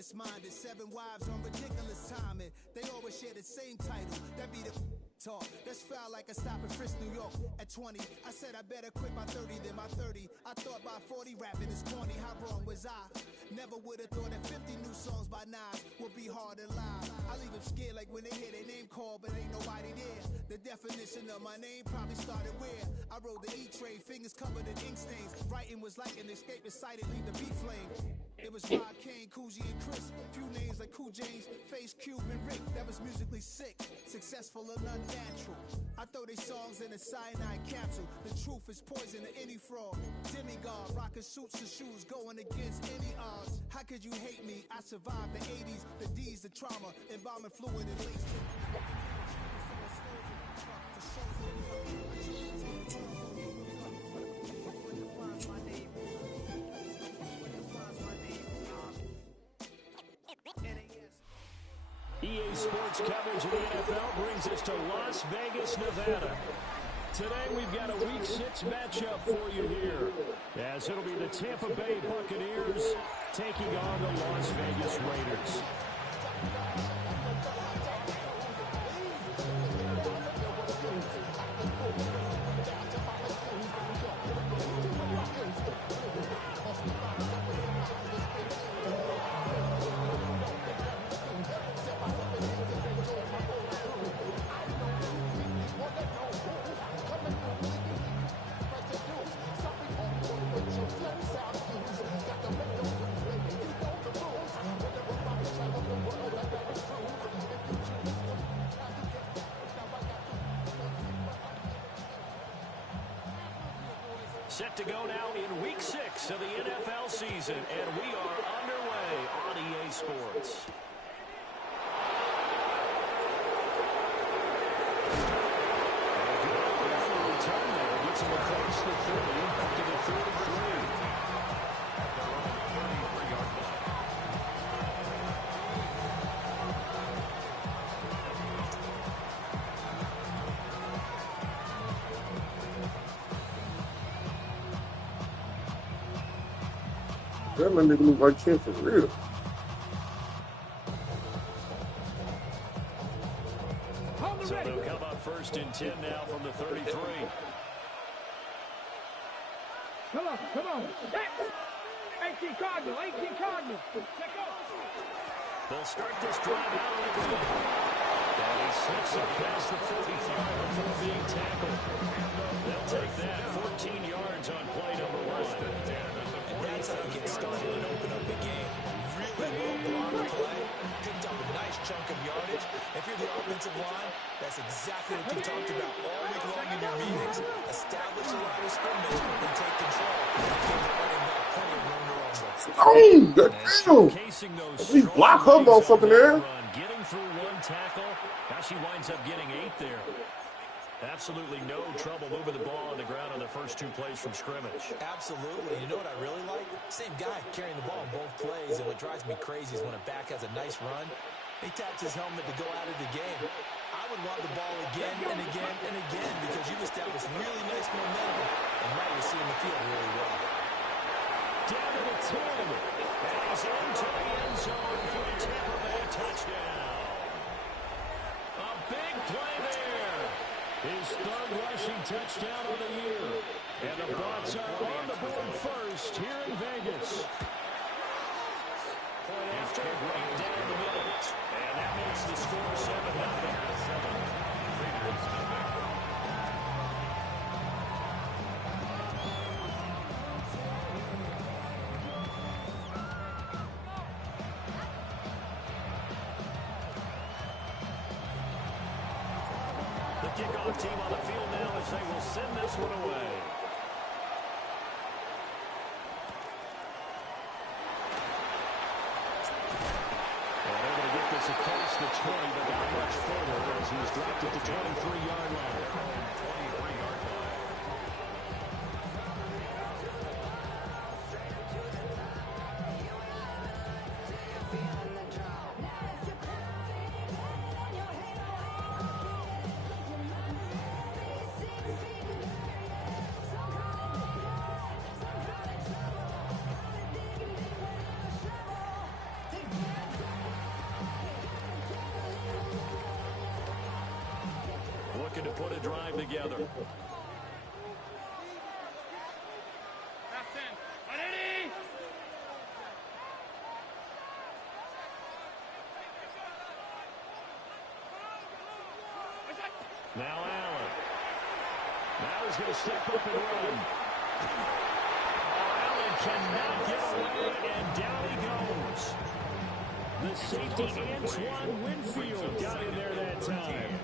misminded. 7 wives on ridiculous timing. They always share the same title. That be the talk. That's foul like a stop in Frisk, New York. At 20, I said I better quit by 30 than my 30. I thought by 40 rapping is corny. How wrong was I? Never would have thought that 50 new songs by Nas would be hard to lie. I leave them scared like when they hear their name called, but ain't nobody there. The definition of my name probably started where I rode the E-train, fingers covered in ink stains. Writing was like an escape excited, leave the beat flame. It was Rod Kane, Coogee, and Chris. Few names like Cool James, Face, Cube, and Rick. That was musically sick, successful and unnatural. I throw they songs in a cyanide capsule. The truth is poison to any fraud. Demigod, rocking suits and shoes, going against any odds. How could you hate me? I survived the 80s, the D's, the trauma, embalming fluid and lace. EA Sports coverage of the NFL brings us to Las Vegas, Nevada. Today we've got a Week 6 matchup for you here, as it'll be the Tampa Bay Buccaneers taking on the Las Vegas Raiders. Set to go now in Week 6 of the NFL season, and we are underway on EA Sports. Return there, gets him across the 30, up to the 33. That man nigga look like Ken for real. So they'll come up first and 10 now from the 33. Come on. 18 Cardinal. They'll start this drive out on the ground. And he slips up past the 45 before being tackled. They'll take that 14 yards on play number 1. That's how you get started and open up the game. Really well-blocked play. Picked up a nice chunk of yardage. If you're the offensive line, that's exactly what you talked about all week long in your meetings. Establish a line of scrimmage and take control. And give the running back plenty of room to rumble. Damn! We block her motherfucking there. Getting through one tackle. Now she winds up getting 8 there. Absolutely no trouble moving the ball on the ground on the first 2 plays from scrimmage. Absolutely. You know what I really like? Same guy carrying the ball in both plays, and what drives me crazy is when a back has a nice run, he taps his helmet to go out of the game. I would want the ball again and again and again because you've established really nice momentum, and now you're seeing the field really well. Down to the 10, and he's into the end zone for a Tampa Bay touchdown. A big play there. His 3rd rushing touchdown of the year. And the Bucs are on the board first here in Vegas. Point after, right down the middle. And that makes the score 7-0. Kickoff team on the field now as they will send this one away. Well, they're going to get this across the 20, but not much further as he's dropped at the 23-yard line. 23-yard line. to put a drive together. Now Allen. Now he's going to step up and run. Allen cannot get away, and down he goes. The safety, Antoine Winfield, got in there that time.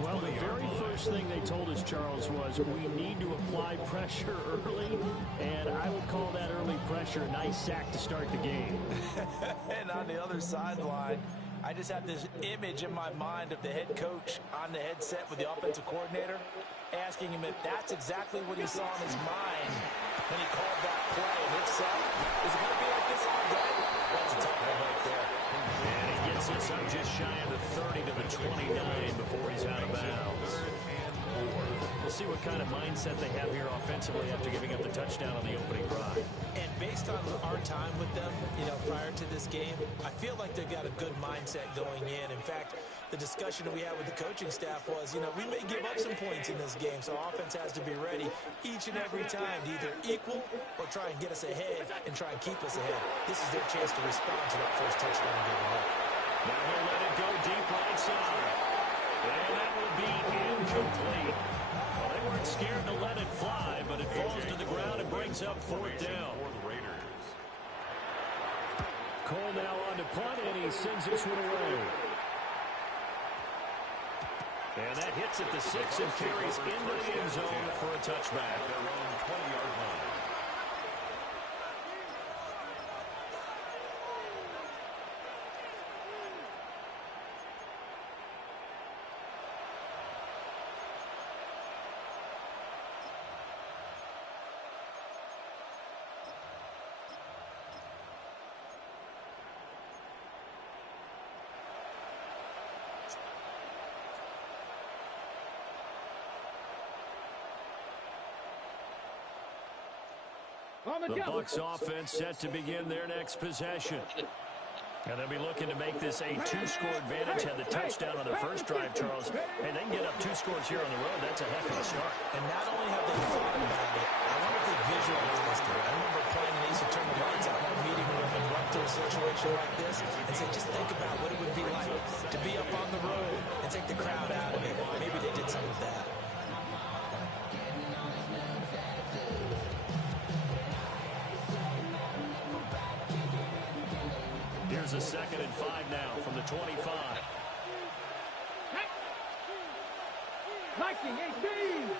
Well, the very first thing they told us, Charles, was we need to apply pressure early, and I would call that early pressure a nice sack to start the game. And on the other sideline, I just have this image in my mind of the head coach on the headset with the offensive coordinator asking him if that's exactly what he saw in his mind when he called that play. And if so, is it going to be like this all day? That's a tough one right there. And he gets us up just shy of the 30 to the 29 before he's out of bounds. We'll see what kind of mindset they have here offensively after giving up the touchdown on the opening drive. And based on our time with them, prior to this game, I feel like they've got a good mindset going in. In fact, the discussion that we had with the coaching staff was, we may give up some points in this game, so offense has to be ready each and every time to either equal or try and get us ahead and try and keep us ahead. This is their chance to respond to that first touchdown given up. Now he'll let it go deep right side. And that will be incomplete. Well, they weren't scared to let it fly, but it falls to the ground and brings up fourth down. Cole now on to punt, and he sends this one away. And that hits at the 6 and carries into the end zone for a touchback. Their own 20-yard line. The Bucs offense set to begin their next possession. And they'll be looking to make this a 2-score advantage. Had the touchdown on their first drive, Charles. Hey, they can get up 2 scores here on the road. That's a heck of a start. And not only have they thought about it, I wonder if they visualized it. I remember playing and they used to turn the lights out in that meeting room and run to a situation like this and say, just think about what it would be like to be up on the road and take the crowd out of it. Maybe they did some of that. Here's a 2nd and 5 now from the 25. Liking 18.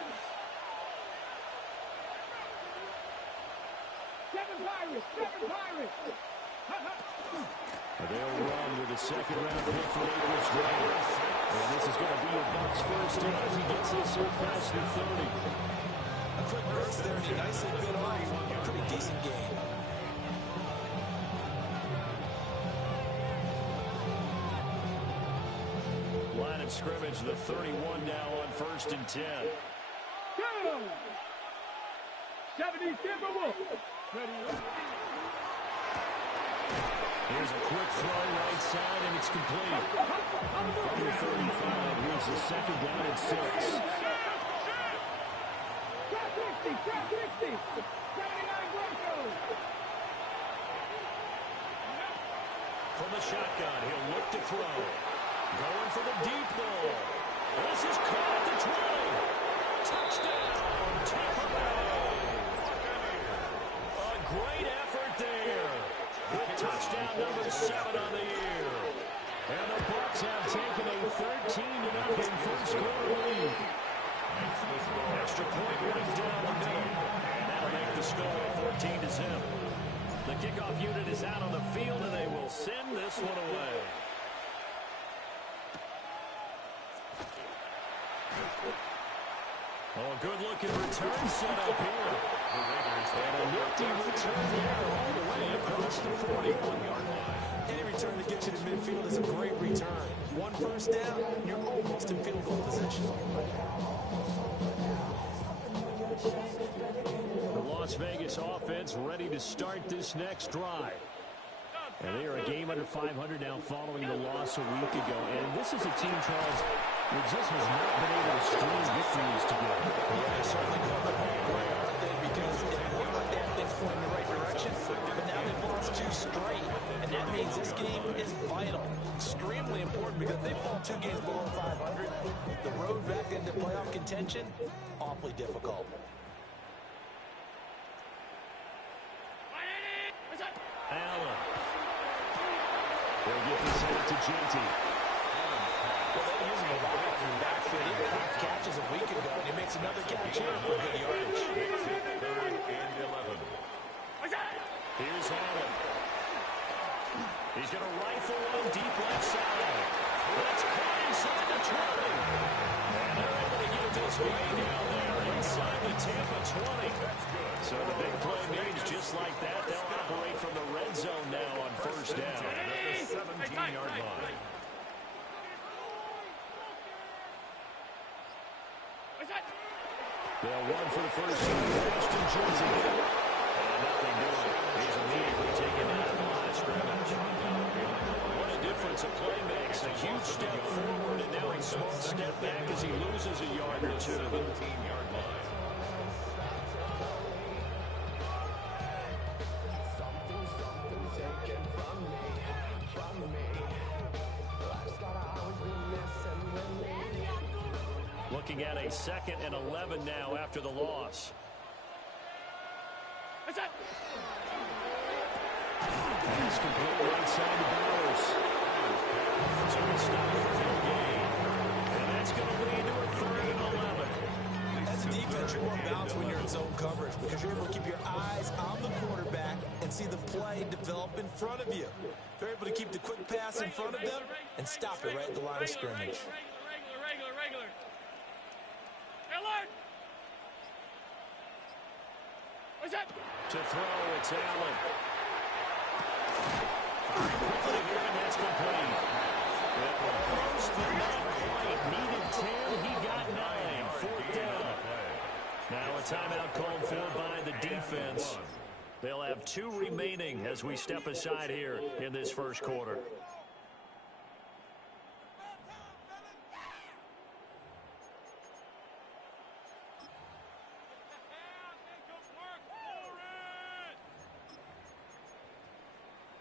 7 Pirates. They'll run with a 2nd-round pick for Akers Drive. And this is going to be a Bucs first down as he gets this up past the 30. A quick burst there, and he nicely bit off a pretty decent game. Line of scrimmage, the 31 now on 1st and 10. Go! 70 Timberwolves. Here's a quick throw right side, and it's complete. From the 35, here's a 2nd down and 6. Trap 60. 79 Broncos. From the shotgun, he'll look to throw. Going for the deep ball. This is caught at the 20. Touchdown, Tampa Bay. A great effort there. With touchdown number 7 on the year. And the Bucs have taken a 13-0 first quarter lead. Extra point running down the middle. And that'll make the score 14-0. The kickoff unit is out on the field, and they will send this one away. Oh, good-looking return set up here. And a nifty return there all the way across the 41-yard line. Any return that gets you to midfield is a great return. 1 first down, you're almost in field goal position. The Las Vegas offense ready to start this next drive. And they are a game under 500 now following the loss a week ago. And this is a team, Charles, It just has not been able to string victories together. Yeah, they certainly called it home play, aren't they? Because it looked like they had things going in the right direction, but now they've lost 2 straight. And that means this game is vital, extremely important, because if they fall 2 games below 500, the road back into playoff contention, awfully difficult. Allen. They'll get this out to Genty. Well, they use him a lot in the backfield. He had 5 catches a week ago, and he makes another catch here for good yardage. 3rd and 11. Here's Allen. He's going to rifle one deep left side. That's caught inside the 20. And they're able to get this way down there inside the Tampa 20. So the big play means just like that, they'll operate from the red zone now on 1st down. At the 17-yard line. They'll run for the first time. Ashton Genty. And nothing doing. He's immediately taken out of the line of scrimmage. What a difference a play makes. A huge step forward, and now a small step back as he loses a yard or 2. 17-yard line. Looking at a 2nd and 11 now after the loss. That's complete right side to Bowers. So we stop for no gain. And that's going to lead to a 3rd and 11. As a defense, you're more balanced when you're in zone coverage because you're able to keep your eyes on the quarterback and see the play develop in front of you. They're able to keep the quick pass in front of them and stop it right at the line of scrimmage. Regular. To throw, it's Allen. Quickly here, and that's complete. Almost, but not quite. Needed 10, he got 9. 4th down. Now a timeout called for by the defense. They'll have 2 remaining as we step aside here in this 1st quarter.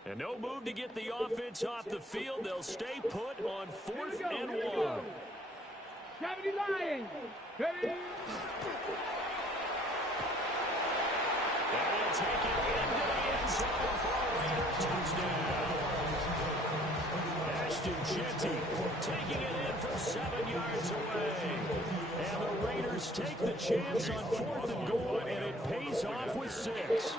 And no move to get the offense off the field. They'll stay put on 4th and 1. 70 Lions. Ready? And he'll take it into the end zone for a Raider touchdown. Ashton Genty taking it in from 7 yards away. And the Raiders take the chance on 4th and goal, and it pays off with 6.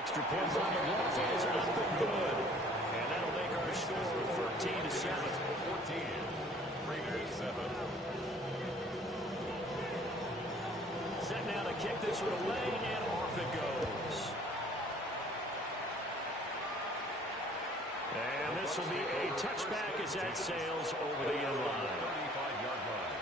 Extra point on the run is up and good. And that'll make our score 13-7. 14. Raiders 7. Set now to kick this one away, and off it goes. And this will be a touchback as that sails over the end line. 35-yard line.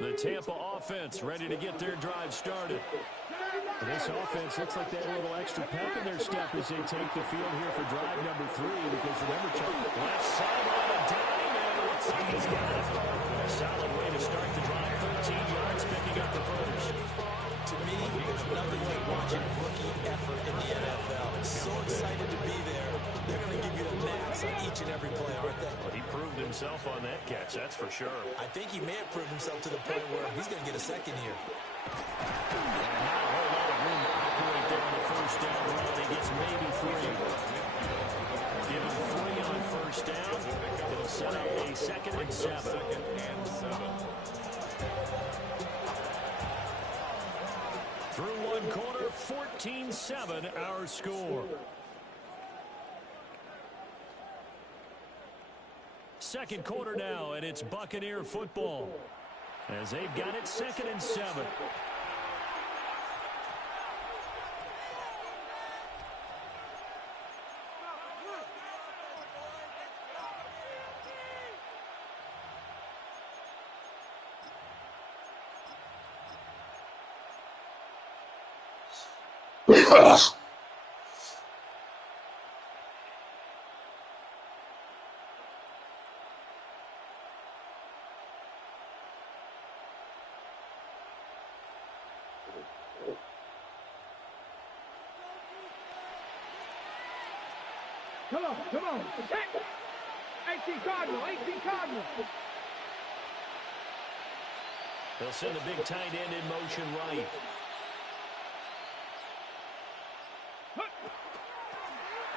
The Tampa offense ready to get their drive started. This offense looks like they have a little extra pep in their step as they take the field here for drive number 3. Because remember, Chuck, left sideline a dime, and it looks like he's got it. A solid way to start the drive. 13 yards, picking up the first. To me, there's nothing like watching rookie effort in the NFL. So excited to be there. They're going to give you the max on each and every play, aren't they? Well, he proved himself on that catch, that's for sure. I think he may have proved himself to the point where he's going to get a second here. And not a whole lot of room to operate there on the 1st down run. He gets maybe 3. Give him 3 on 1st down. It'll set up a 2nd and 7. Through 1 quarter, 14-7 our score. 2nd quarter now, and it's Buccaneer football as they've got it 2nd and 7. Come on, come on. AC Cardinal, AC Cardinal. They'll send the big tight end in motion right.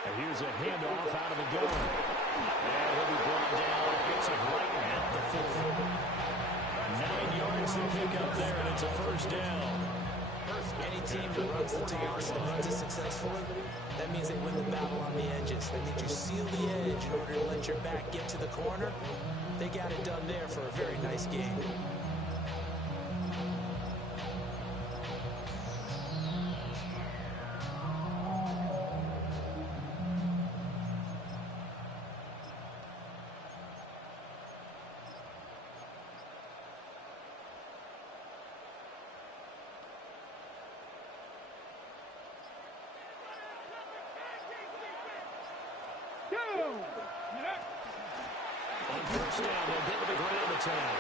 And here's a handoff out of the gun. And he'll be brought down. It's a right at the 4. 9 yards to pick up there, and it's a first down. Any team that runs the toss and runs it successfully, that means they win the battle on the edges. That means you seal the edge in order to let your back get to the corner. They got it done there for a very nice game. On first down, they'll go to the ground attack.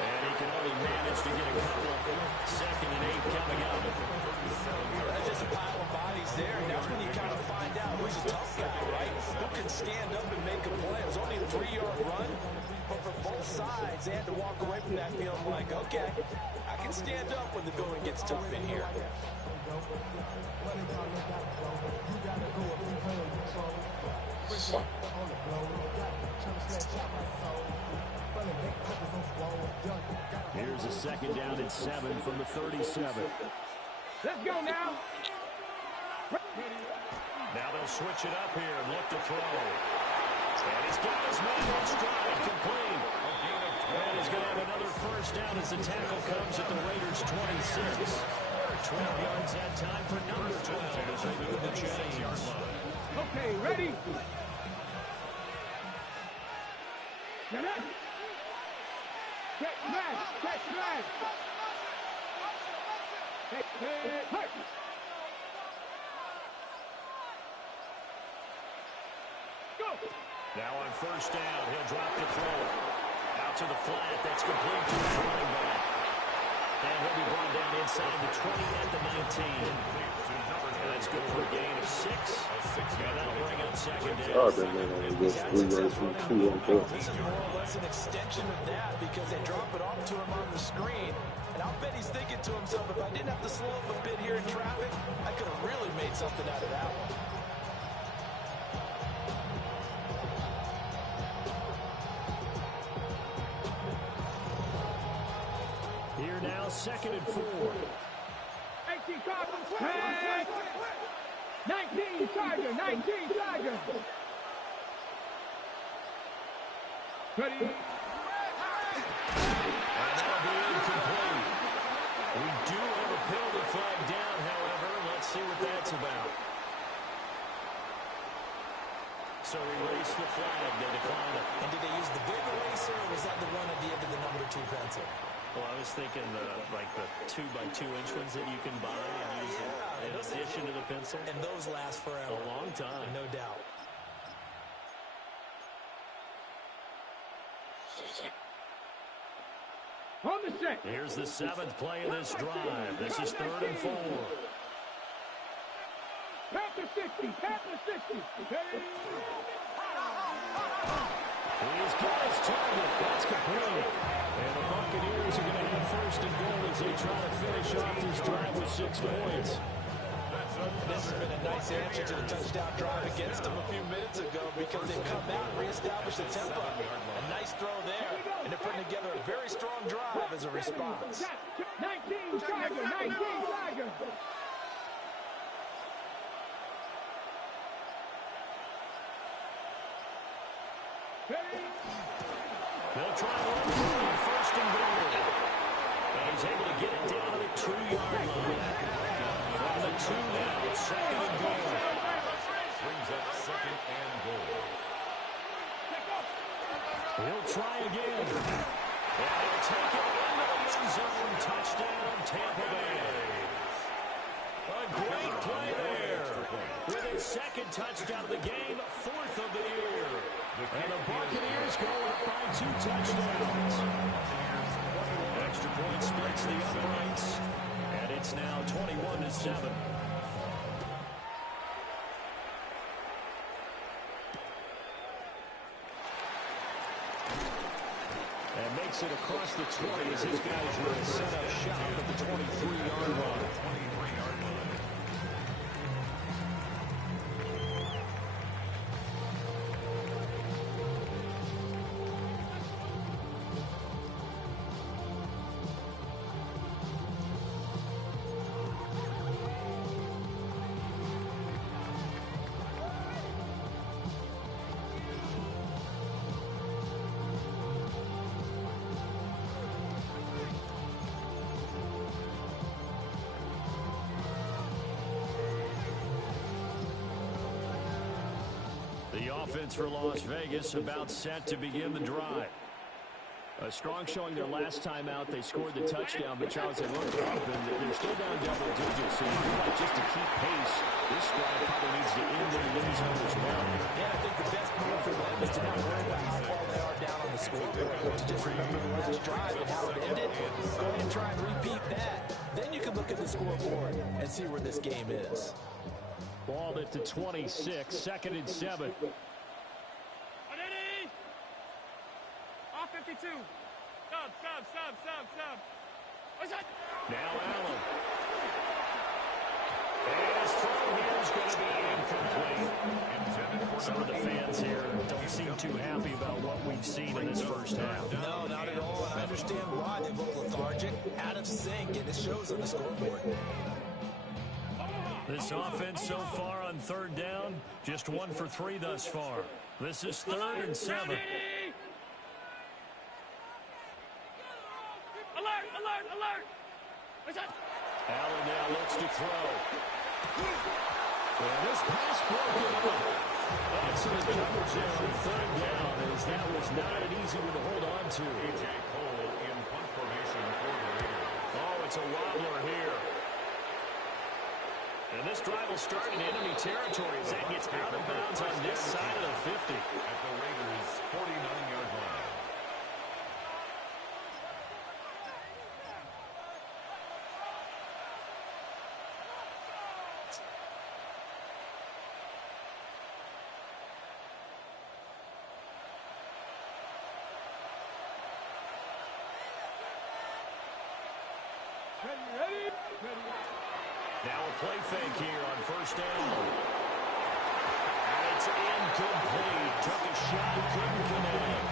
And he can only manage to get a couple. 2nd and 8 coming up. That's just a pile of bodies there, and that's when you kind of find out who's a tough guy, right? Who can stand up and make a play. It was only a 3-yard run, but for both sides, they had to walk away from that field like, okay, I can stand up when the going gets tough in here. Here's a 2nd down and 7 from the 37. Let's go now. Now they'll switch it up here and look to throw. And he's got his man on stride, complete. And he's going to have another first down as the tackle comes at the Raiders' 26. 12 yards that time for number 12 as they move the chains. Okay, ready? Get up. Get smash. Get smash. Hey. Go. Now on first down, he'll drop the throw. Out to the flat, that's complete to the running back. And he'll be brought down inside the 20 at the 19. And that's good for a gain of 6. And that'll bring up 2nd down. This is more or less an extension of that because they drop it off to him on the screen. And I'll bet he's thinking to himself, if I didn't have to slow up a bit here in traffic, I could have really made something out of that one. Here now, 2nd and 4. 19 Tiger. 19 Tiger. Ready? And that'll be incomplete. We do have a penalty flag down, however. Let's see what that's about. So erase the flag. They decline it. And did they use the big eraser, or was that the one at the end of the number 2 pencil? Well, I was thinking the 2x2 inch ones that you can buy and use in addition to the pencil. And those last forever. A long time. No doubt. On the set. Here's the 7th play of this drive. This is 3rd and 4. Panther 60. He's got his target. That's complete. And the Buccaneers are going to have 1st and goal as they try to finish off this drive with 6 points. This has been a nice answer to the touchdown drive against them a few minutes ago because they've come out and reestablished the tempo. A nice throw there, and they're putting together a very strong drive as a response. 19 Tiger. 19 Tiger. They'll try to run on 1st and goal. And he's able to get it down to the 2-yard line. From the 2 now, it's 2nd and goal. Brings up 2nd and goal. He'll try again. And he'll take it into the end zone. Touchdown, Tampa Bay. A great play there. With his second touchdown of the game, 4th of the year. And the Buccaneers go up by 2 touchdowns. Extra point splits the uprights. And it's now 21-7. And makes it across the 20 as his guys will set up shop at the 23-yard line. The offense for Las Vegas about set to begin the drive. A strong showing their last time out. They scored the touchdown, but Charles, they looked up, and they're still down double digits. So you feel like just to keep pace, this drive probably needs to end in the end zone as well. Yeah, I think the best move for them is to not worry about how far they are down on the scoreboard, but to just remember the last drive and how it ended. Go ahead and try and repeat that. Then you can look at the scoreboard and see where this game is. Ball at the 26, 2nd and 7. Off 52. Sub. What's that? Now Allen. And his throw here is going to be incomplete. Some of the fans here don't seem too happy about what we've seen in this first half. No, not at all. And I understand why they look lethargic, out of sync, and it shows on the scoreboard. This offense so far on 3rd down, just 1 for 3 thus far. This is 3rd and 7. Alert! What's that? Allen now looks to throw. And this pass broken up. Excellent coverage there on 3rd down, as that was not an easy one to hold on to. A.J. Cole in punt formation for the Raiders. Oh, it's a wobbler here. And this drive will start in enemy territory as that gets out of bounds on this side of the 50. At the Raiders' 49-yard line. Ready? Now a play fake here on 1st down. And it's incomplete. Took a shot, couldn't connect.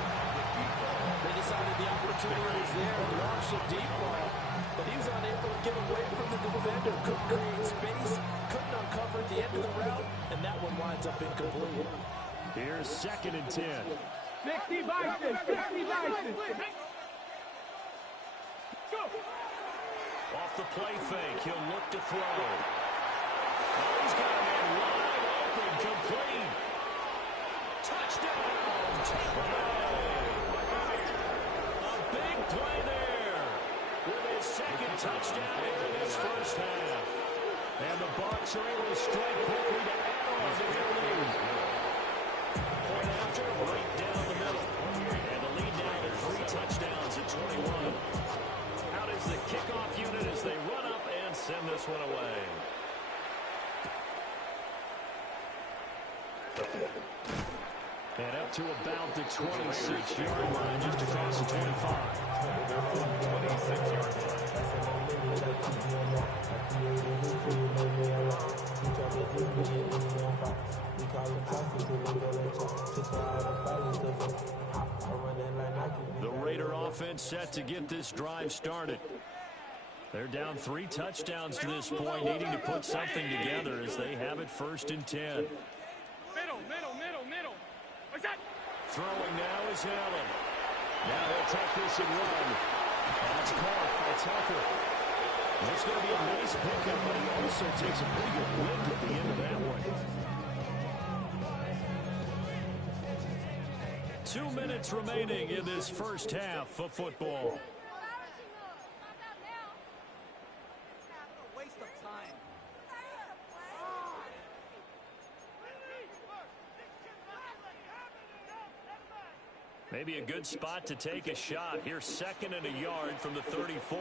They decided the opportunity was there and launched a deep ball, but he was unable to get away from the defender. Couldn't create space, couldn't uncover at the end of the route, and that one winds up incomplete. Here's 2nd and 10. 60 Bison. Go! Off the play fake, he'll look to throw. Oh, he's got a man wide open, complete. Touchdown, Tampa Bay. A big play there with his 2nd touchdown in this first half. And the Bucs are able to strike quickly to add on to their lead. Point after, right down the middle. And the lead now to 3 touchdowns at 21. Out is the kickoff unit as they run up and send this one away. And up to about the 26-yard line, just across the 25. 26-yard The Raider offense set to get this drive started. They're down 3 touchdowns to this point, needing to put something together as they have it 1st and 10. Middle. What's that? Throwing now is Allen. Now he'll take this and run. That's caught by Tucker. That's going to be a nice pickup, but he also takes a pretty good lick at the end of that one. 2 minutes remaining in this first half of football. Waste of time. Maybe a good spot to take a shot. Here's 2nd and a yard from the 34.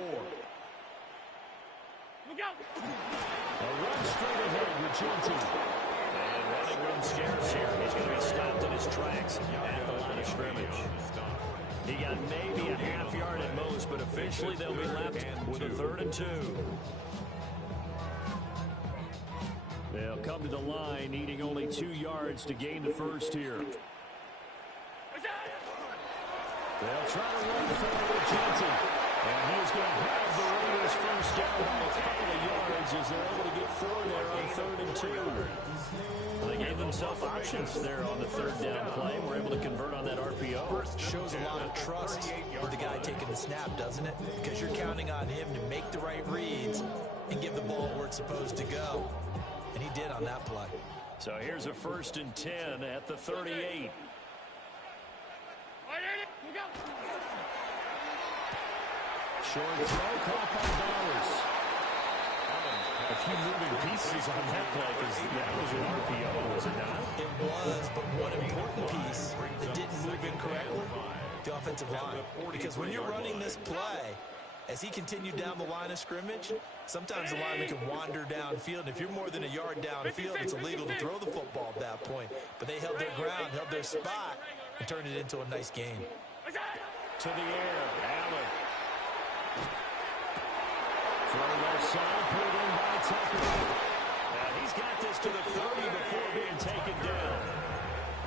Look out! A run straight ahead with Genty. And running room scarce here. He's going to be stopped in his tracks at the line of scrimmage. He got maybe a half yard at most, but officially they'll be left with a 3rd and 2. They'll come to the line needing only 2 yards to gain the first here. They'll try to run forward Genty. And he's going to have the Raiders first down by a couple of yards as they're able to get 4 there on 3rd and 2. Well, they gave themselves options there on the 3rd down play. We're able to convert on that RPO. Shows a lot of trust with the guy taking the snap, doesn't it? Because you're counting on him to make the right reads and give the ball where it's supposed to go. And he did on that play. So here's a 1st and 10 at the 38. Short throw caught by Bowers. A few moving pieces on that play because that was an RPO, was it not? It was, but one important piece that didn't move incorrectly, the offensive line. Because when you're running this play, as he continued down the line of scrimmage, sometimes the lineman can wander downfield. And if you're more than a yard downfield, it's illegal to throw the football at that point. But they held their ground, held their spot, and turned it into a nice game. To the air, Allen. Throw left side, put in by Tucker. Now he's got this to the 30 before being taken down.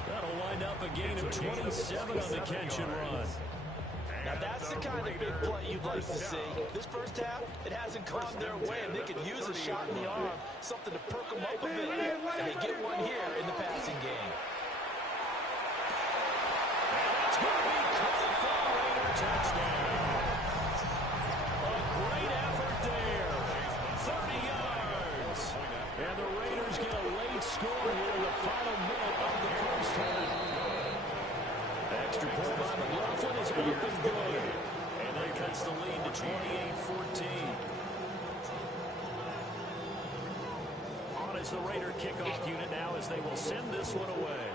That'll wind up a gain of 27 on the catch and run. Now that's the kind of big play you'd like to see. This first half, it hasn't come their way, and they could use a shot in the arm, something to perk them up a bit, and they get one here in the passing game. And it's going to be caught for a Raider touchdown. A great effort there. 30 yards. And the Raiders get a late score here in the final minute of the first half. Extra point by McLaughlin is up and good. And that cuts the lead to 28-14. On is the Raider kickoff unit now as they will send this one away.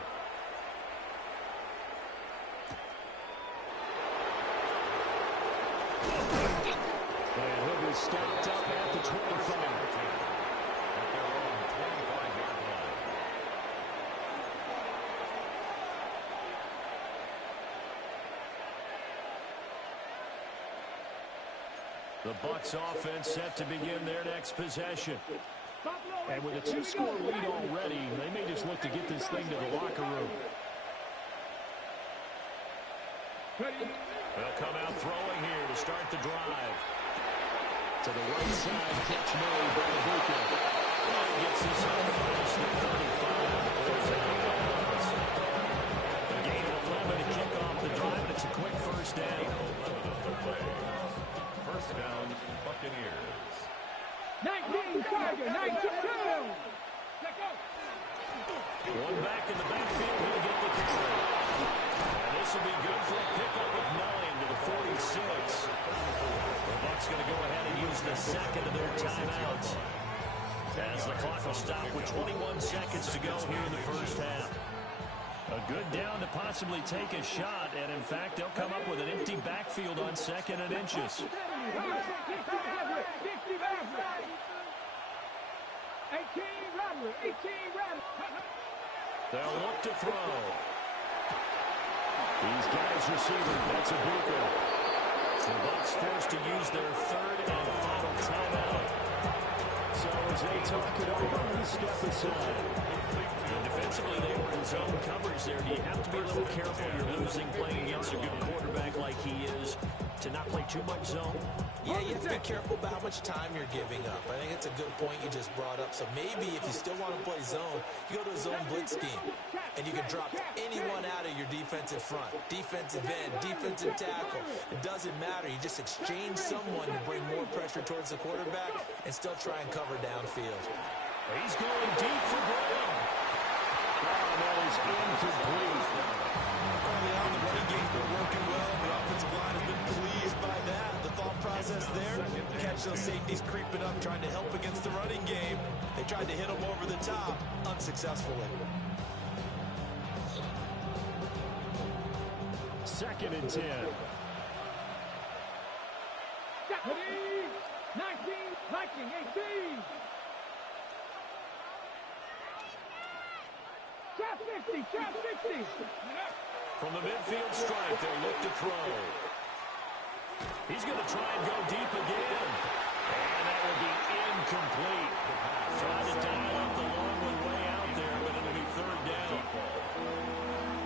And he'll be stopped up at the 25. The Bucs offense set to begin their next possession. And with a 2-score lead already, they may just look to get this thing to the locker room. They'll come out throwing here to start the drive. To the right side, catch made by Buka. And he gets this home across the 35. A gain of 11 to kick off the drive, and it's a quick first down. First down, Buccaneers. 19 Tiger, 19 One back in the backfield, he'll get the carry. And this will be good for a pickup of 9 to the 46. The Bucs going to go ahead and use the second of their timeouts. As the clock will stop with 21 seconds to go here in the first half. A good down to possibly take a shot, and in fact, they'll come up with an empty backfield on 2nd and inches. 18 They'll look to throw. He's got his receiver. That's a Buka. The Bucs forced to use their 3rd and final timeout. So as they talk it over, we step aside. And defensively, they were in zone coverage there. Do you have to be a little careful? You're losing playing against a good quarterback like he is to not play too much zone? Yeah, you have to be careful about how much time you're giving up. I think it's a good point you just brought up. So maybe if you still want to play zone, you go to a zone blitz scheme. And you can drop anyone out of your defensive front. Defensive end, defensive tackle. It doesn't matter. You just exchange someone to bring more pressure towards the quarterback and still try and cover downfield. He's going deep for Brown. And that is incomplete. Early on, the running game's been working well. The offensive line has been pleased by that. The thought process there, catch those safeties creeping up, trying to help against the running game. They tried to hit them over the top, unsuccessfully. 2nd and 10. 19, Viking, 18. Trap 60, trap 60. From the midfield stripe, they look to throw. He's going to try and go deep again. And that will be incomplete. Trying to dial up the long way out there, but it'll be 3rd down.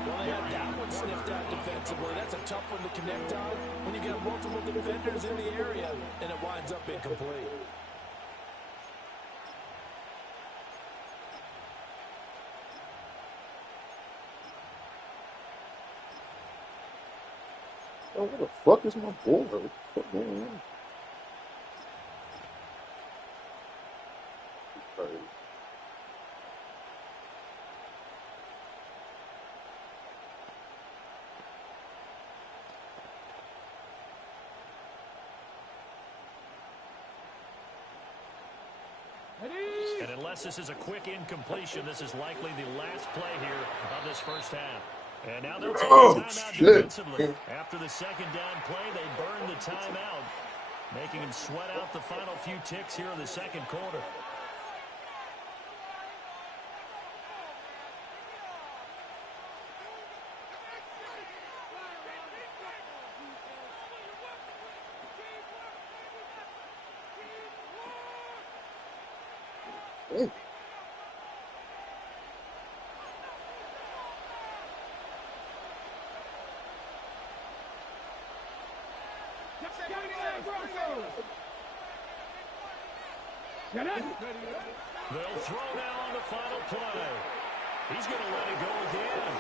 Well, they had that one sniffed out defensively. That's a tough one to connect on when you got multiple defenders in the area, and it winds up incomplete. Oh, what the fuck is my board? What the fuck going on? Crazy. And unless this is a quick incompletion, this is likely the last play here of this first half. And now they'll take a timeout defensively. After the 2nd down play, they burn the timeout, making them sweat out the final few ticks here in the 2nd quarter. Hey. They'll throw now on the final play. He's going to let it go again.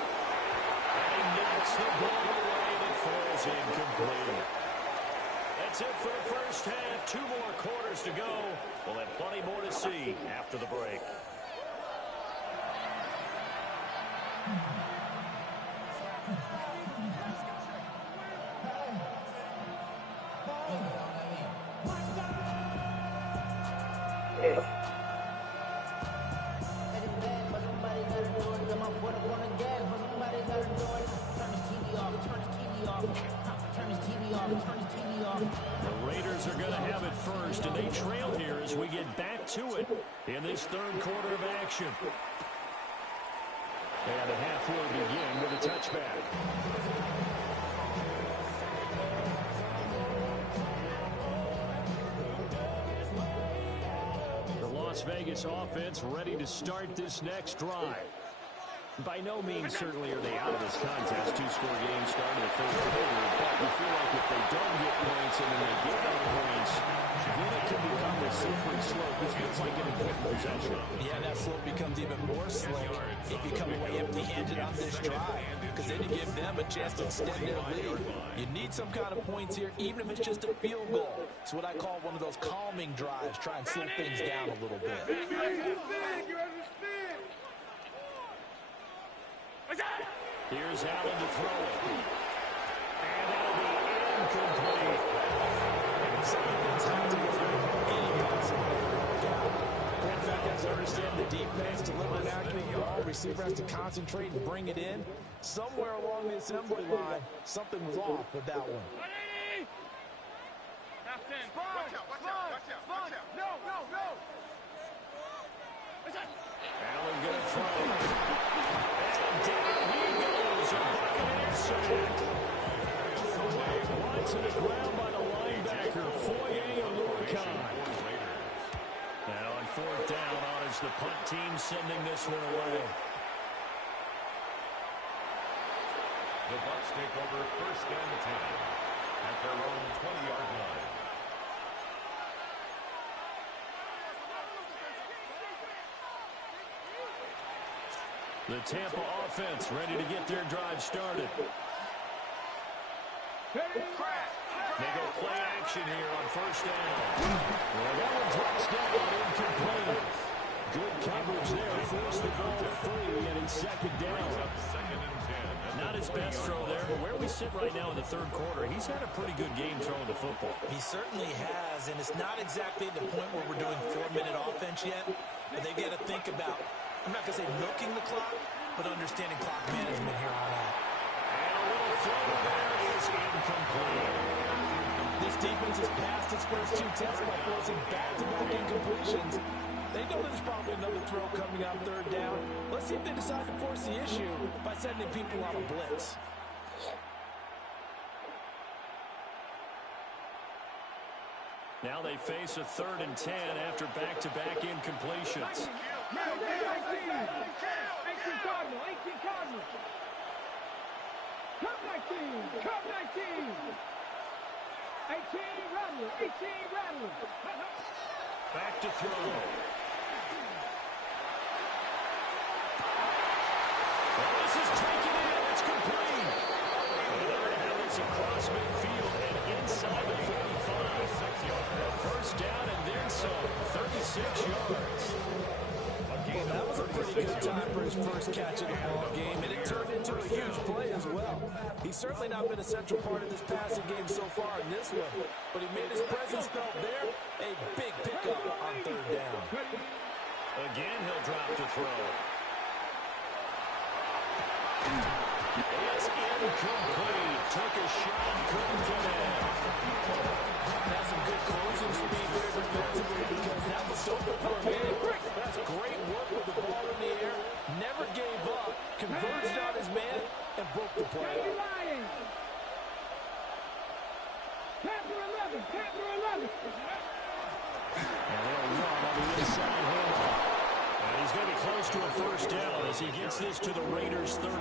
And he knocks the ball away and it falls incomplete. That's it for the first half. 2 more quarters to go. We'll have plenty more to see after the break. The Raiders are going to have it first, and they trail here as we get back to it in this 3rd quarter of action. And the half will begin with a touchback. The Las Vegas offense ready to start this next drive. By no means, certainly, are they out of this contest. 2-score game starting the 3rd quarter, but you feel like if they don't get points and then they get no points, then it can become a slippery slope. This feels like an important possession. Yeah, that slope becomes even more slick if you come away empty-handed on this drive, because then you give them a chance to extend their lead. You need some kind of points here, even if it's just a field goal. It's what I call one of those calming drives. Try and slow things down a little bit. Here's Allen to throw it. And that'll be incomplete. It's hard to get any possible. Quarterback has to understand the defense, deliver an accurate ball. Receiver has to concentrate and bring it in. Somewhere along the assembly line, something was off with that one. Allen going to throw it. And down he goes. A Buccaneers sack. Brought to the ground by the linebacker, Foye Aluakon. Now on 4th down, on is the punt team sending this one away. The Bucs take over 1st and 10 at their own 20-yard line. The Tampa offense ready to get their drive started. They go play action here on 1st down. Well, that one drops down, incomplete. Good coverage there, forced the ball free, and it's 2nd down. Not his best throw there, but where we sit right now in the 3rd quarter, he's had a pretty good game throwing the football. He certainly has, and it's not exactly the point where we're doing 4-minute offense yet, but they got to think about, I'm not going to say milking the clock, but understanding clock management here on out. And a little throw there. defense has passed its first 2 tests by forcing back-to-back incompletions. They know there's probably another throw coming on 3rd down. Let's see if they decide to force the issue by sending people on a blitz. Now they face a 3rd and 10 after back-to-back incompletions. 18 Cardinal, 18 Cardinal. Come 19, come 19. 18 Rattler, 18 Rattler. Back to throw. This is taken in. It's complete. And they're going to have this across midfield and inside the 45. First down and then some. 36 yards. Well, that was a pretty good time for his first catch of the ball game, and it turned into a huge play as well. He's certainly not been a central part of this passing game so far in this one, but he made his presence felt there. A big pickup on 3rd down. Again, he'll drop to throw. It's incomplete. Took a shot, couldn't get it. Has some good closing speed there defensively because that was open for a man. That's great work with the ball in the air. Never gave up. Converged on his man and broke the play. Panther 11, Panther 11. And they'll run on the inside handoff. And he's going to be close to a first down as he gets this to the Raiders' 35.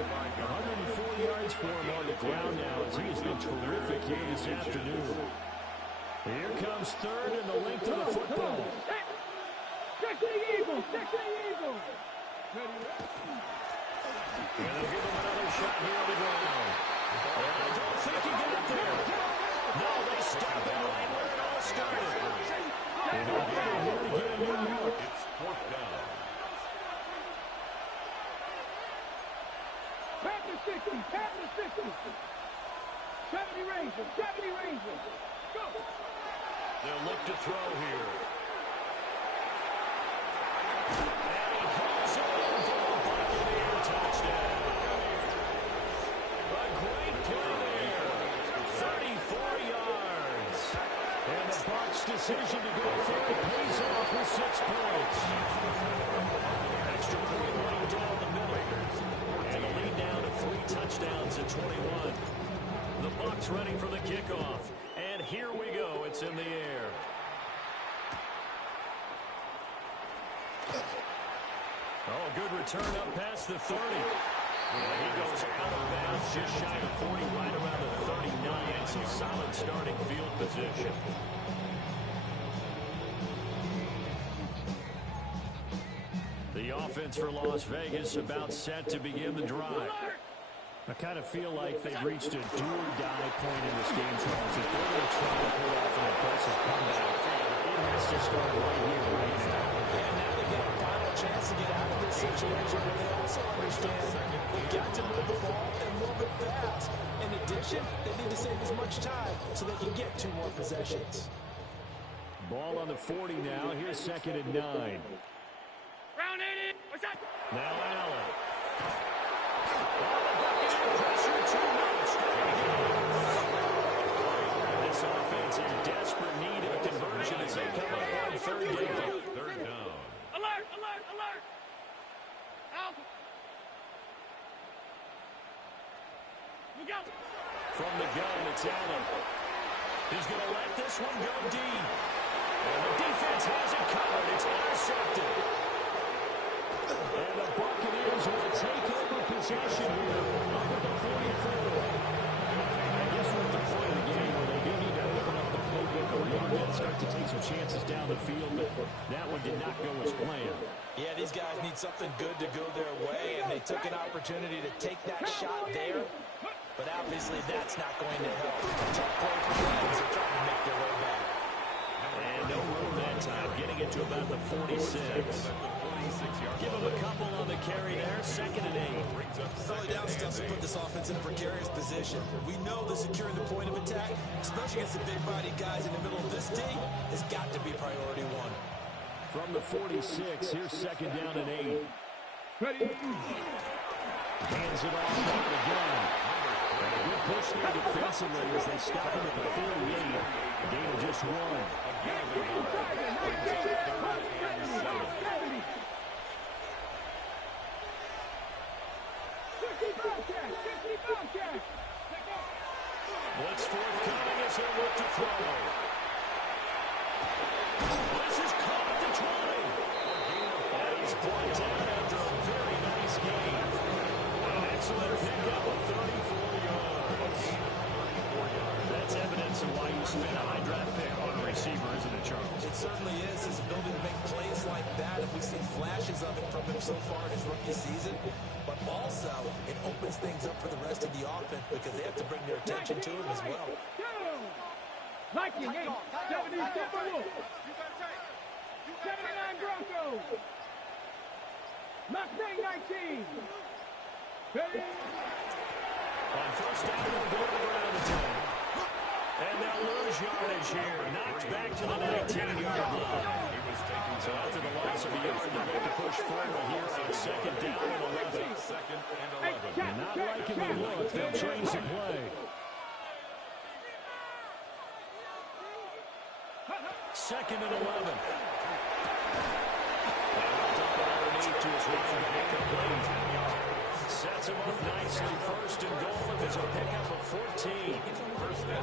104 yards for him on the ground now as he has been terrific here this afternoon. Here comes 3rd and the length of the football. Check the Eagles, check the Eagles. And they'll give him another shot here on the ground. And I don't think he got there. No, they stop it right where it all started. And they'll get a new look. It's 4th down. Panther 60, Panther 60. 70 Rangers, 70 Rangers. Go. They'll look to throw here. And he hauls it in for a Buccaneer touchdown. A great play there. 34 yards. And the Bucs' decision to go for it pays off with 6 points. Extra point right down the middle. And the lead down to 3 touchdowns at 21. The Bucs ready for the kickoff. And here we go. It's in the air. Oh, good return up past the 30. And he goes out of bounds just shy of 40, right around the 39. Some solid starting field position. The offense for Las Vegas about set to begin the drive. I kind of feel like they've reached a do-or-die point in this game, Charles. If they're going to try to pull off an impressive comeback, it has to start right here, right now. And now they've got a final chance to get out of this situation, but they also understand they've got to move the ball and move it fast. In addition, they need to save as much time so they can get 2 more possessions. Ball on the 40 now. Here's 2nd and 9. Round 80. What's up? Now Allen. Pressure too much. This offense in desperate need of a conversion as they come up on 3rd down. 3rd down. Alert, alert, alert. Out. Look out. From the gun, it's Allen. He's going to let this one go deep. And the defense has it covered. It's intercepted. And the Buccaneers will take over possession here up at the 44. I guess we're at the point of the game where they do need to open up the playbook a little bit, start to take some chances down the field, but that one did not go as planned. Yeah, these guys need something good to go their way, and they took an opportunity to take that shot there, but obviously that's not going to help. Tough play for them as they're trying to make their way back. And no room that time, getting it to about the 46. Give him a couple on the carry there. 2nd and 8. Early down stuff to put this offense in a precarious position. We know that securing the point of attack, especially against the big-bodied guys in the middle of this D, has got to be priority 1. From the 46, here's 2nd down and 8. Ready. Hands it off on the gun. And a good push there defensively as they stop him at the full lead. Gain of just one. Blitz forthcoming as he'll look to throw. This is caught at the 20. And he's brought down after a very nice game. An excellent pickup of 34 yards. That's evidence of why you spend a high draft pick on a receiver, isn't it, Charles? It certainly is. His ability to make plays like that, and we've seen flashes of it from him so far in his rookie season. But also, it opens things up for the rest of the offense because they have to bring their attention to him as well. Viking 8, 70 Timberwolves. 79 Broncos. Mustang 19. Ready? On first down, they'll go to the ground attack. And they'll lose yardage here. Knocked back to the 19-yard line. So after the loss of a yard, they're going to push forward here on second down and 11. Not liking the look. They'll change the play. Second and 11. Underneath to his right back complete. Sets him up nicely. First and goal with his pickup of 14.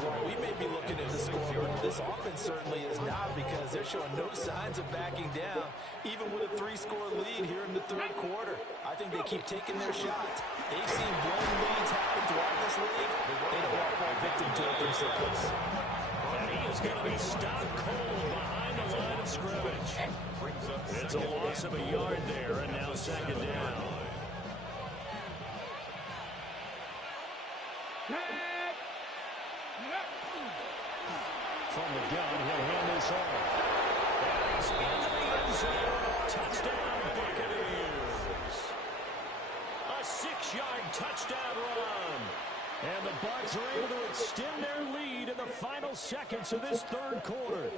Well, we may be looking at the scoreboard. This offense certainly is not because they're showing no signs of backing down, even with a 3-score lead here in the third quarter. I think they keep taking their shots. They've seen blown leads happen throughout this league. They don't want to fall victim to it themselves. And he is going to be stopped cold behind the line of scrimmage. It's a loss of a yard there, and now second down. From the gun, he'll hand this off. And he's into the end zone. Touchdown, Buccaneers. A 6-yard touchdown run. And the Bucs are able to extend their lead in the final seconds of this third quarter.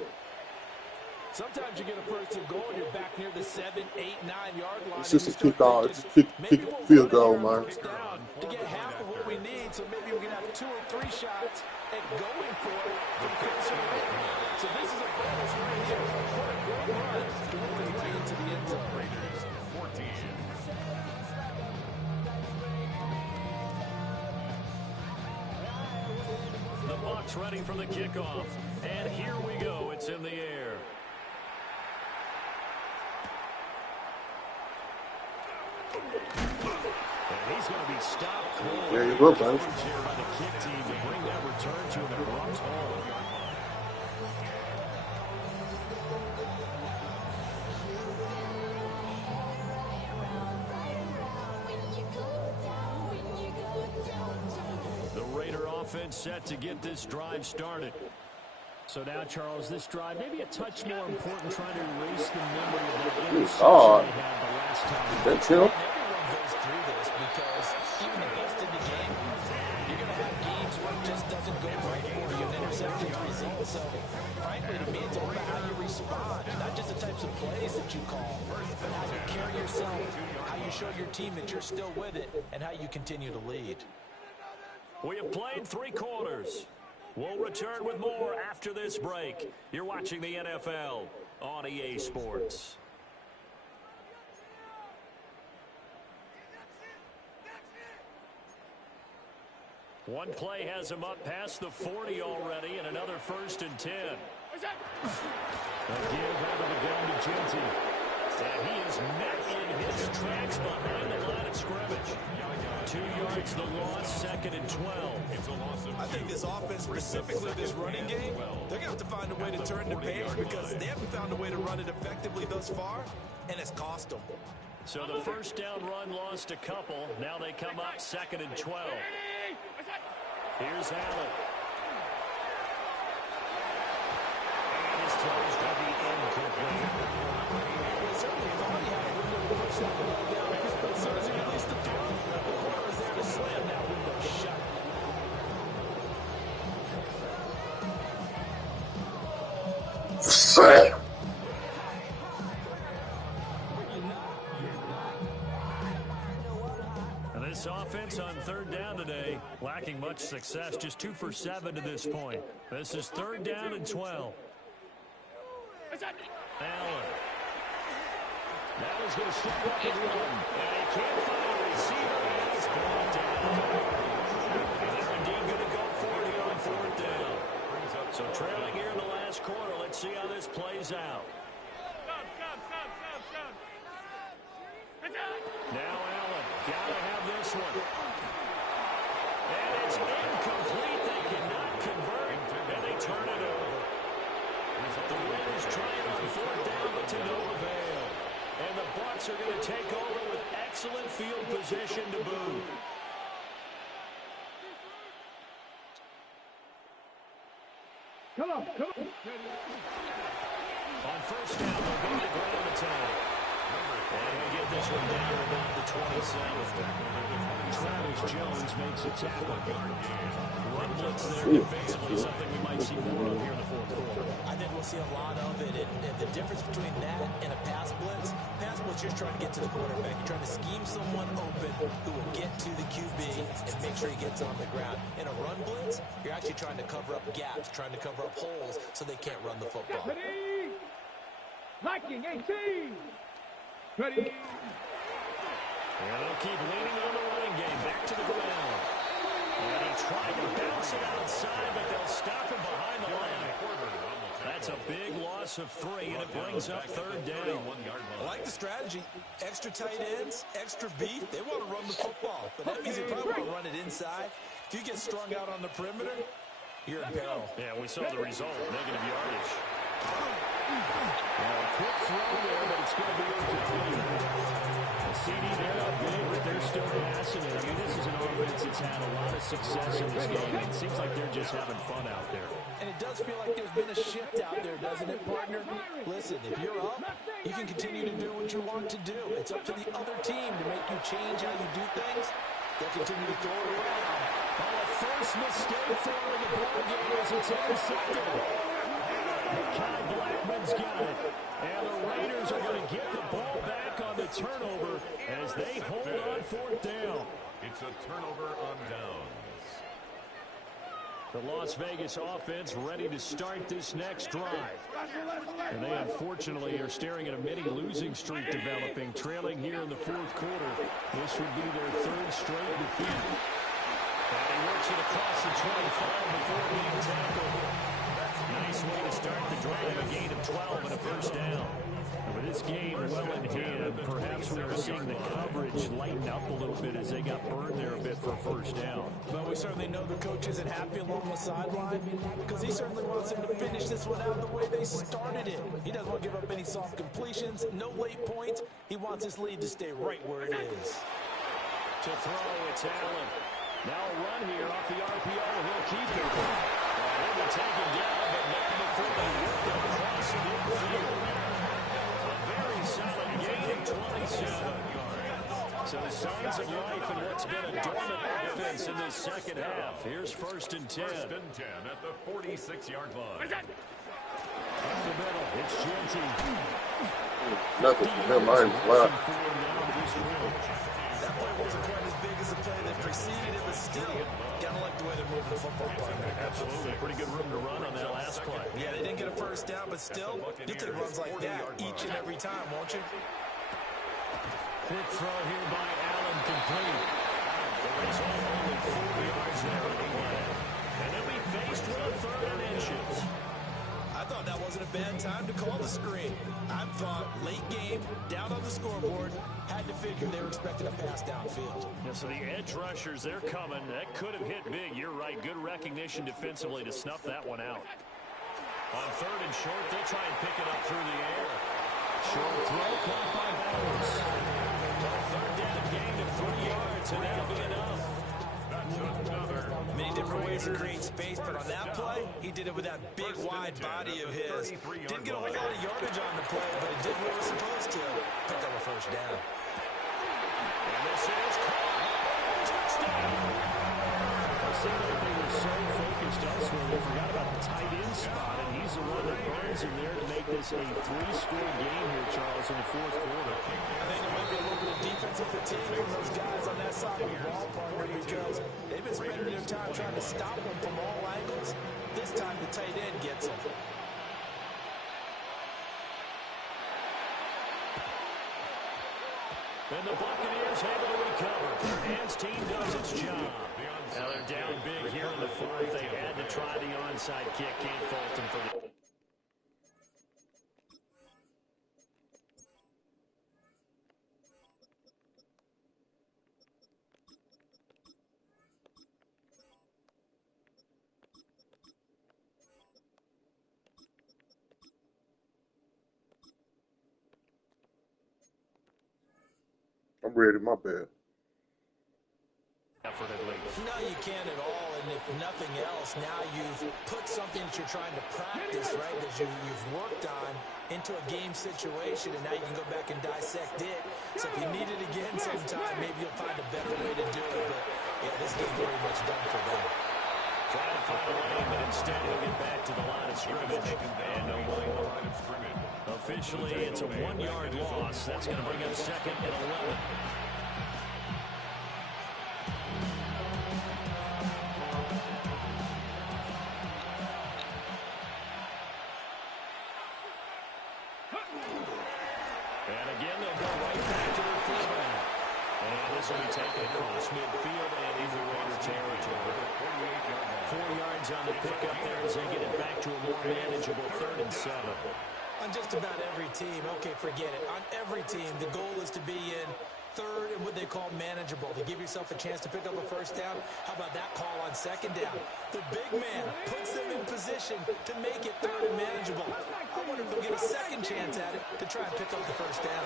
Sometimes you get a first and goal and you're back near the 7, 8, 9-yard line. It's just a kick out. It's a kick field goal, man. To get half of what we need, so maybe we can have 2 or 3 shots at going for it from closer range. So this is a bonus right here. What a great run to move his way into the end zone. Raiders 14. The Bucs ready for the kickoff. And here we go. It's in the air. And he's going to be stopped cold. There you go, man. Here by the kick team to bring that return to an abrupt halt. The Raider offense set to get this drive started. So now, Charles, this drive maybe a touch more important, trying to erase the memory of that interception they had the last time. That's him. Everyone goes through this because even the best in the game, you're going to have games where it just doesn't go right for you and interceptions result. So, frankly, to me, it's all about how you respond, not just the types of plays that you call, but how you carry yourself, how you show your team that you're still with it, and how you continue to lead. We have played 3 quarters. We'll return with more after this break. You're watching the NFL on EA Sports. One play has him up past the 40 already, and another 1st and 10. A give out of the gun to Genty. And he is met in his tracks behind the line of scrimmage. 2 yards the loss, 2nd and 12. I think this offense, specifically this running game, they're going to have to find a way to turn the page because they haven't found a way to run it effectively thus far, and it's cost them. So the first down run lost a couple. Now they come up 2nd and 12. Here's Allen. And his throw's going to be incomplete. Certainly thought he had a window to push that ball down, but as soon as he released the throw, the corner was there to slam that window shut. And This offense on third down today, lacking much success, just 2 for 7 to this point. This is third down and 12. Allen. Now he's going to step up and run. And he can't find a receiver, and he's brought down. And they're indeed going to go for it here on fourth down. So trailing here in the last quarter. Let's see how this plays out. Now Allen, gotta have this one. And it's incomplete. They cannot convert, and they turn it over. The Raiders trying on fourth down, but to no avail. And the Bucs are going to take over with excellent field position to boot. Come on. On first down, they'll go to the ground attack. And he'll get this one down to about the 27. Travis Jones makes a tackle. Run blitz there defensively, something we might see more of here in the fourth quarter. I think we'll see a lot of it. And the difference between that and a pass blitz, you're trying to get to the quarterback. You're trying to scheme someone open who will get to the QB and make sure he gets on the ground. In a run blitz, you're actually trying to cover up gaps, trying to cover up holes so they can't run the football. Ready? Liking 18. Ready? And they'll keep leaning on the running game. Back to the ground. And he tried to bounce it outside, but they'll stop him behind the line. That's a big loss of 3, and it brings up third down. I like the strategy. Extra tight ends, extra beef. They want to run the football, but that means they probably want to run it inside. If you get strung out on the perimeter, you're in peril. Yeah, we saw the result. Negative yardage. Now a quick throw there, but it's going to be incomplete. A CD, they're not big, but they're still passing it. I mean, this is an offense that's had a lot of success in this game. It seems like they're just having fun out there. And it does feel like there's been a shift out there, doesn't it, partner? Listen, if you're up, you can continue to do what you want to do. It's up to the other team to make you change how you do things. They'll continue to throw it around. Oh, a first mistake for the ball game as it's intercepted. Kai Blackman's got it. And the Raiders are going to get the ball back on the turnover as they hold on fourth down. It's a turnover on downs. The Las Vegas offense ready to start this next drive. And they unfortunately are staring at a mini losing streak developing, trailing here in the fourth quarter. This would be their third straight defeat. And he works it across the 25 before being tackled. Nice way to start the drive, a gain of 12 and a first down. And with this game well in hand, perhaps we are seeing the coverage lighten up a little bit as they got burned there a bit for a first down. But we certainly know the coach isn't happy along the sideline because he certainly wants them to finish this one out the way they started it. He doesn't want to give up any soft completions, no late points. He wants his lead to stay right where it is. To throw, it's Allen. Now a run here off the RPO. He'll keep it. They'll be taken down, but not before they work it across the midfield. A very solid gain of 27. So signs of life in what's been a dormant offense in this second half. Here's first and 10. First and 10 at the 46-yard line. Up the middle, it's Genty. Nothing for him. I ain't flat. That play wasn't quite as big as the play that preceded it, but still, gotta like the way they're moving the football, partner. Absolutely. Pretty good room to run on that last play. Yeah, they didn't get a first down, but still, you'll take runs like that each and every time, won't you? Quick throw here by Allen, complete. It's only 4 yards there on the play. And they'll be faced with a third and inches. I thought that wasn't a bad time to call the screen. I thought late game, down on the scoreboard, had to figure they were expecting a pass downfield. Yeah, so the edge rushers, they're coming. That could have hit big. You're right. Good recognition defensively to snuff that one out. On third and short, they'll try and pick it up through the air. Short throw caught by Bowers. Third down gain of 3 yards, and that'll be enough. Many different ways to create space, but on that play, he did it with that big, wide body of his. Didn't get a whole lot of yardage on the play, but it did what it was supposed to. Pick up a first down. And this is caught. Touchdown. I see that they were so focused focused elsewhere. They forgot about the tight end spot, and he's the one that burns in there to make this a 3-score game here, Charles, in the fourth quarter. I think there might be a little bit of defensive fatigue from those guys on that side of the ball, partner, because they've been spending their time trying to stop them from all angles. This time the tight end gets them. And the Buccaneers able to recover. Hands team does its job. Now they're down big here in the fourth. They had to try the onside kick. Can't fault them for the... I'm ready, my bad. No, you can't at all, and if nothing else, now you've put something that you're trying to practice, right, that you've worked on into a game situation, and now you can go back and dissect it. So if you need it again sometime, maybe you'll find a better way to do it. But, yeah, this game's very much done for them. Trying to find a lane, but instead he'll get back to the line of scrimmage. And no line of scrimmage. Officially, it's a 1-yard loss. That's going to bring up 2nd and 11. And again, they'll go right back to their fullback. And this will be taken across midfield and into Raider territory. 4 yards on the pickup there as they get it back to a more manageable 3rd and 7. On just about every team, okay, forget it. On every team, the goal is to be in 3rd and what they call manageable, to give yourself a chance to pick up a 1st down. How about that call on 2nd down? The big man puts them in position to make it 3rd and manageable. I wonder if they'll get a 2nd chance at it to try and pick up the 1st down.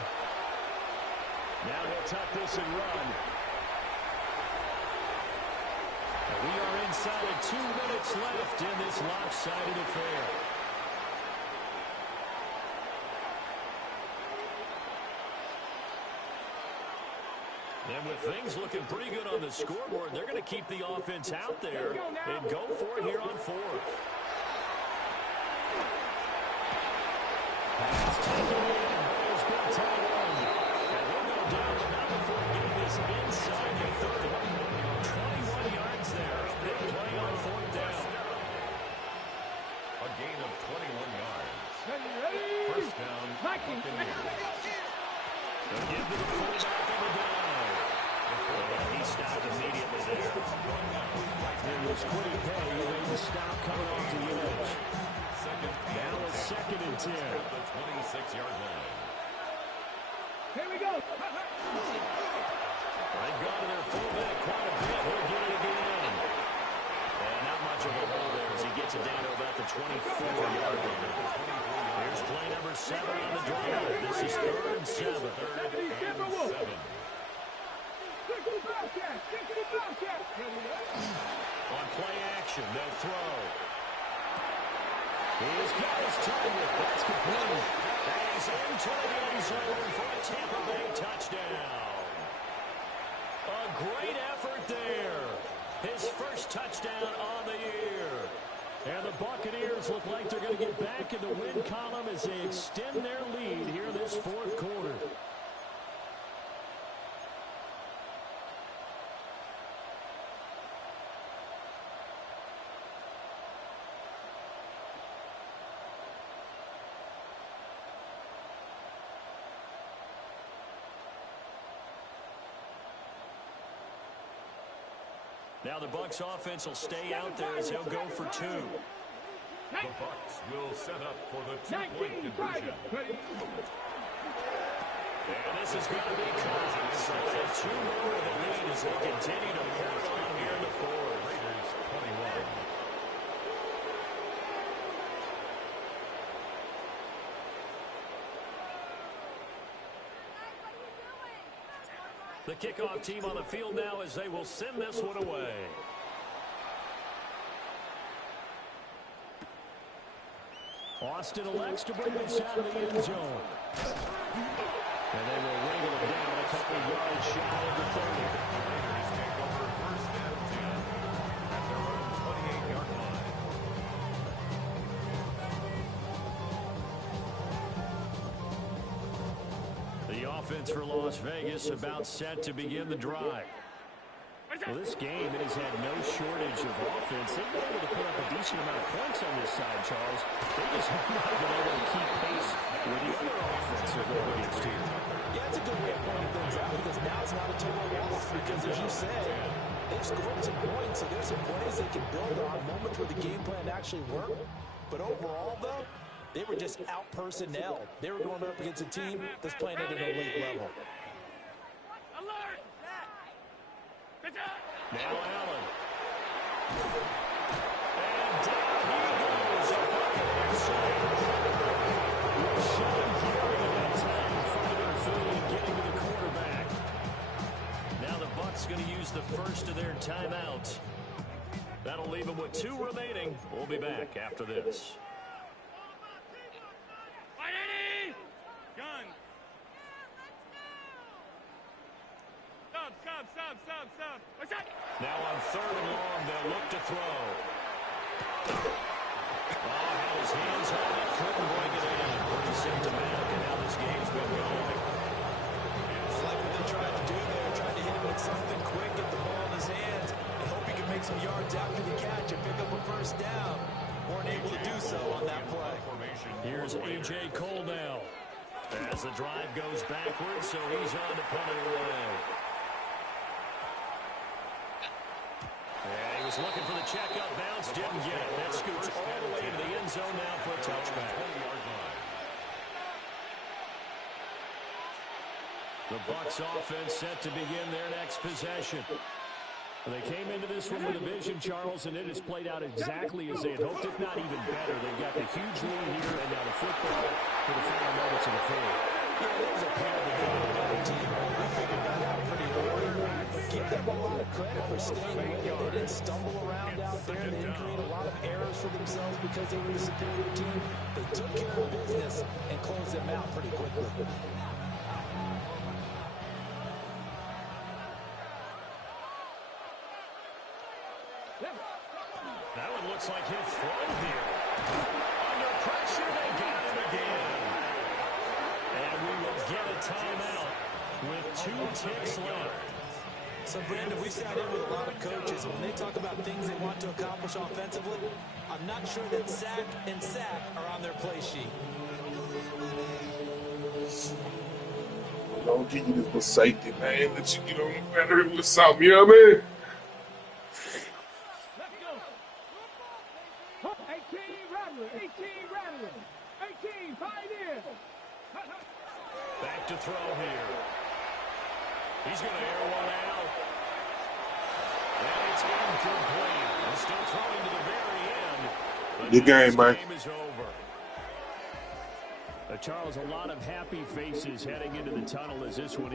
Now they'll tuck this and run. And we are inside of 2 minutes left in this lopsided affair. And with things looking pretty good on the scoreboard, they're going to keep the offense out there and go for it here on 4th. Pass taken in. It's been tied on. And we'll go down, but not before getting this inside the 30. 21 yards there. Big play on 4th down. A gain of 21 yards. First down, Buccaneers. They'll give to the fullback on the dive. And he stopped immediately there. It was Quiddy Pay who made the stop coming off the edge. Now it's 2nd and 10. At the 26-yard line. Here we go. They've gone to their fullback quite a bit. He'll get it again. And not much of a hole there as he gets it down to about the 24-yard line. Here's play number 7 on the drive. This is 3rd and 7. 3rd and 7. On play action, they'll throw. He's got his target. That's complete. And he's into the end zone for a Tampa Bay touchdown. A great effort there. His first touchdown on the year. And the Buccaneers look like they're going to get back in the win column as they extend their lead here in this 4th quarter. Now the Bucs offense will stay out there as they'll go for 2. The Bucs will set up for the 2-point conversion. And this is going to be close. So they have 2 more of the lead as they continue to pour it on here in the 4th. Raiders 21. The kickoff team on the field now as they will send this one away. Austin elects to bring this out of the end zone. And they will wriggle it down a couple of yards shy of the 30. Raiders take over 1st and 10 at their own 28-yard line. offense for Las Vegas about set to begin the drive. Well, this game, it has had no shortage of offense. They've been able to put up a decent amount of points on this side, Charles. They just have not been able to keep pace with the other offense they're going against here. Yeah, it's a good way of pointing things out because now it's not a total loss because, as you said, they've scored some points, so there's some plays they can build on, moments where the game plan actually worked. But overall, though, they were just out-personnelled. They were going up against a team that's playing at an elite level. Now Allen. And down he goes. Sean Gary at that time finding Philly and getting to the quarterback. Now the Bucs going to use the first of their timeouts. That'll leave them with 2 remaining. We'll be back after this. Now on 3rd and long, they'll look to throw. Oh, had his hands on it, couldn't bring it in. Pretty symptomatic of how this game's been going. It's like what they tried to do there, tried to hit him with something quick, get the ball in his hands, and hope he can make some yards after the catch and pick up a first down. Weren't able to do so on that play. Here's A.J. Cole now. As the drive goes backwards, so he's on to punt it away. Yeah, he was looking for the checkup bounce, didn't get it. That scoots all the way to the end zone now for a touchback. The Bucs offense set to begin their next possession. They came into this one with a vision, Charles, and it has played out exactly as they had hoped, if not even better. They've got the huge lead here, and now the football for the final moments of the fourth. Yeah, there was a pair of the team. We figured that out pretty early. Give them a lot of credit for staying with it. They didn't stumble around out there. They didn't create a lot of errors for themselves because they were the superior team. They took care of business and closed them out pretty quickly. That one looks like he'll throw here. Under pressure, they got him again. And we will get a timeout with 2 ticks left. So, Brandon, we've sat in with a lot of coaches. When they talk about things they want to accomplish offensively, I'm not sure that sack and sack are on their play sheet. Don't give you this little safety, man. Let you get on the better with something, you know what I mean? Back to throw here. He's going to air one out. And it's incomplete. He's still throwing to the very end. Good game, man. Game is over. Charles, a lot of happy faces heading into the tunnel as this one